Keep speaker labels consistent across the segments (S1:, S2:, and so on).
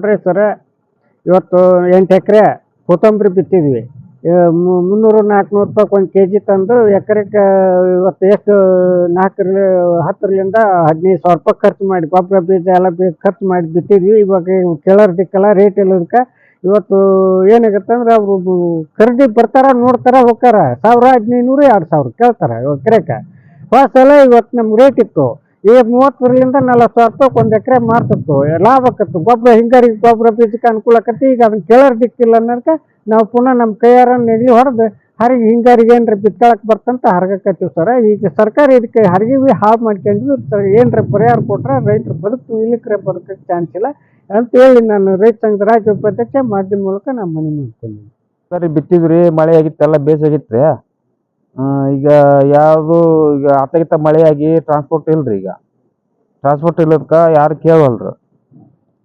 S1: ನೋಡ್ರಿ ಸರ, ಇವತ್ತು ಎಂಟು ಎಕರೆ ಕೊತ್ತಂಬರಿ ಬಿತ್ತಿದ್ವಿ. ಮುನ್ನೂರು ನಾಲ್ಕುನೂರು ರೂಪಾಯಿ ಒಂದು ಕೆ ಜಿ ತಂದು ಎಕರೆಗೆ ಇವತ್ತು ಎಷ್ಟು, ನಾಲ್ಕರಲ್ಲಿ ಹತ್ತರಿಂದ ಹದಿನೈದು ಸಾವಿರ ರೂಪಾಯಿ ಖರ್ಚು ಮಾಡಿ, ಗೊಬ್ಬರ ಬೀಜ ಎಲ್ಲ ಬೀಜ ಖರ್ಚು ಮಾಡಿ ಬಿತ್ತಿದ್ವಿ. ಇವಾಗ ಕೇಳೋರ್ ದಿಕ್ಕಲ್ಲ ರೇಟ್ ಇಲ್ಲದಕ್ಕೆ ಇವತ್ತು ಏನಾಗುತ್ತೆ ಅಂದ್ರೆ ಅವರು ಖರೀದಿ ಬರ್ತಾರ, ನೋಡ್ತಾರ, ಹೋಗ್ತಾರ. ಸಾವಿರ ಹದಿನೈದು ನೂರು, ಎರಡು ಸಾವಿರ ಕೇಳ್ತಾರೆ ಎಕರೆಗೆ ಹೋದ ಸಲ ಇವತ್ತು ನಮ್ಗೆ ರೇಟ್ ಇತ್ತು. ಈಗ ಮೂವತ್ತರಿಂದ ನಲವತ್ತು ಸಾವಿರ ರೂಪಾಯಿ ಒಂದು ಎಕರೆ ಮಾರ್ತಿತ್ತು. ಲಾಭ ಆಕತ್ತು ಗೊಬ್ಬರ ಹಿಂಗಾರಿಗೆ ಗೊಬ್ಬರ ಬೀಜಕ್ಕೆ ಅನುಕೂಲ ಆಕತಿ ಈಗ ಅದನ್ನ ಕೇಳೋರ್ ದಿಕ್ಕಿಲ್ಲ ಅನ್ನೋದಕ್ಕೆ ನಾವು ಪುನಃ ನಮ್ಮ ಕೈಯಾರ ನೆಗಲಿ ಹೊಡೆದು ಹರಿಗೆ ಹಿಂಗಾರಿಗೆ ಏನ್ರ ಬಿತ್ಕೊಳಕ್ ಬರ್ತಂತ ಹರಗಕತ್ತೀವಿ ಸರ. ಈಗ ಸರ್ಕಾರ ಇದಕ್ಕೆ ಹರಿಗೆ ಹಾಳು ಮಾಡ್ಕೊಂಡ್ವಿ ಸರ್. ಏನರ ಪರಿಹಾರ ಕೊಟ್ರೆ ರೈತರು ಬದುಕು ಇಲ್ಲಿಕ್ರೆ ಬದುಕಕ್ಕೆ ಚಾನ್ಸ್ ಇಲ್ಲ ಅಂತ ಹೇಳಿ ನಾನು ರೈತ ಸಂಘದ ರಾಜ್ಯ ಉಪಾಧ್ಯಕ್ಷ ಮಾಧ್ಯಮ ಮೂಲಕ ನಾನು ಮನೆ ಮಾಡ್ಕೊಂಡಿದ್ದೀನಿ
S2: ಸರಿ ಬಿತ್ತಿದ್ರಿ ಮಳೆ ಆಗಿತ್ತೆಲ್ಲ ಬೇಸಾಗಿತ್ತು ಆ, ಈಗ ಯಾವುದು, ಈಗ ಅತ್ತಗಿತ್ತ ಮಳೆ ಆಗಿ ಟ್ರಾನ್ಸ್ಪೋರ್ಟ್ ಇಲ್ರಿ ಈಗ. ಟ್ರಾನ್ಸ್ಪೋರ್ಟ್ ಇಲ್ಲದಕ್ಕೆ ಯಾರು ಕೇಳವಲ್ರು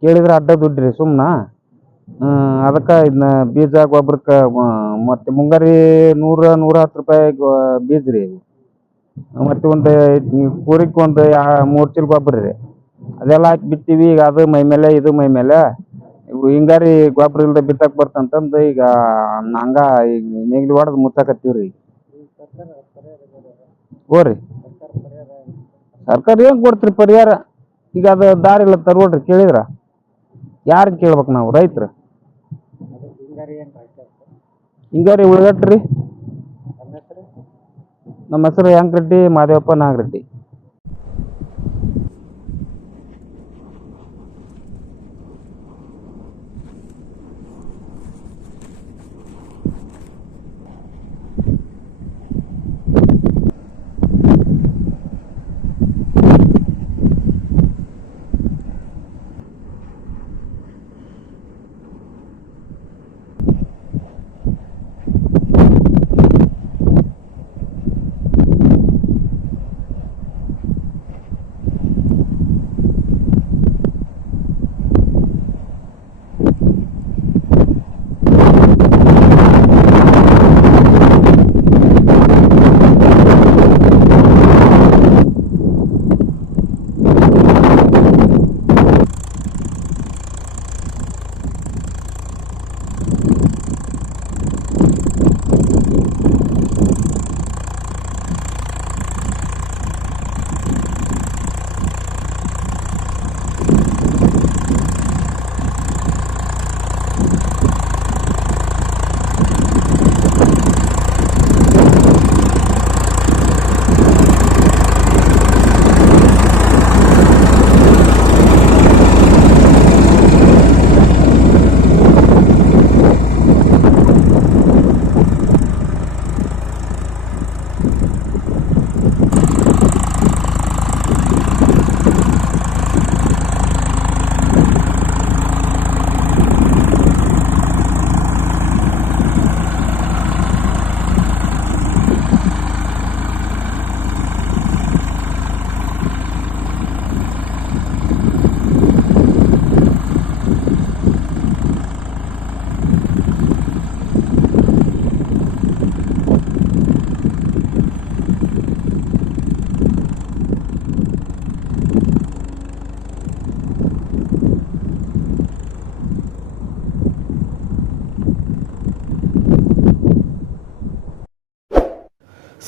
S2: ಕೇಳಿದ್ರೆ ಅಡ್ಡ ರೀ ಸುಮ್ನ? ಅದಕ್ಕೆ ಇದನ್ನ ಬೀಜ ಗೊಬ್ಬರಕ್ಕೆ ಮತ್ತೆ ಮುಂಗಾರಿ ನೂರ ನೂರ ಹತ್ತು ರೂಪಾಯಿ ಬೀಜ ರೀ ಮತ್ತು ಒಂದು ಕೂರಿಕ್ ಒಂದು ಮೂರು ಚೀಲ ಗೊಬ್ಬರ ರೀ. ಅದೆಲ್ಲ ಹಾಕಿ ಬಿತ್ತೀವಿ, ಈಗ ಅದು ಮೈ ಮೇಲೆ, ಇದು ಮೈ ಮೇಲೆ. ಹಿಂಗಾರಿ ಗೊಬ್ಬರ ಇಲ್ಲದೆ ಬಿತ್ತಕ್ಕೆ ಬರ್ತಂತಂದು ಈಗ ನಂಗ ಈಗ ನೇಗಿಲು ಹೊಡೆದು ಮುಚ್ಚಾಕತ್ತೀವ್ರಿ ಹೋರಿ ಸರ್ಕಾರ ಏನು ಕೊಡ್ತೀರಿ ಪರಿಹಾರ? ಈಗ ಅದು ದಾರಿ ಇಲ್ಲ ತರ್ಬೋಡ್ರಿ ಕೇಳಿದ್ರ? ಯಾರನ್ನ ಕೇಳ್ಬೇಕು ನಾವು, ರೈತರು? ಹಿಂಗಾರಿ ಉಳ್ಗಟ್ರಿ ನಮ್ಮ ಹೆಸರು ಯಾಂಕರೆಡ್ಡಿ, ಮಾದೇವಪ್ಪ ನಾಗರೆಡ್ಡಿ.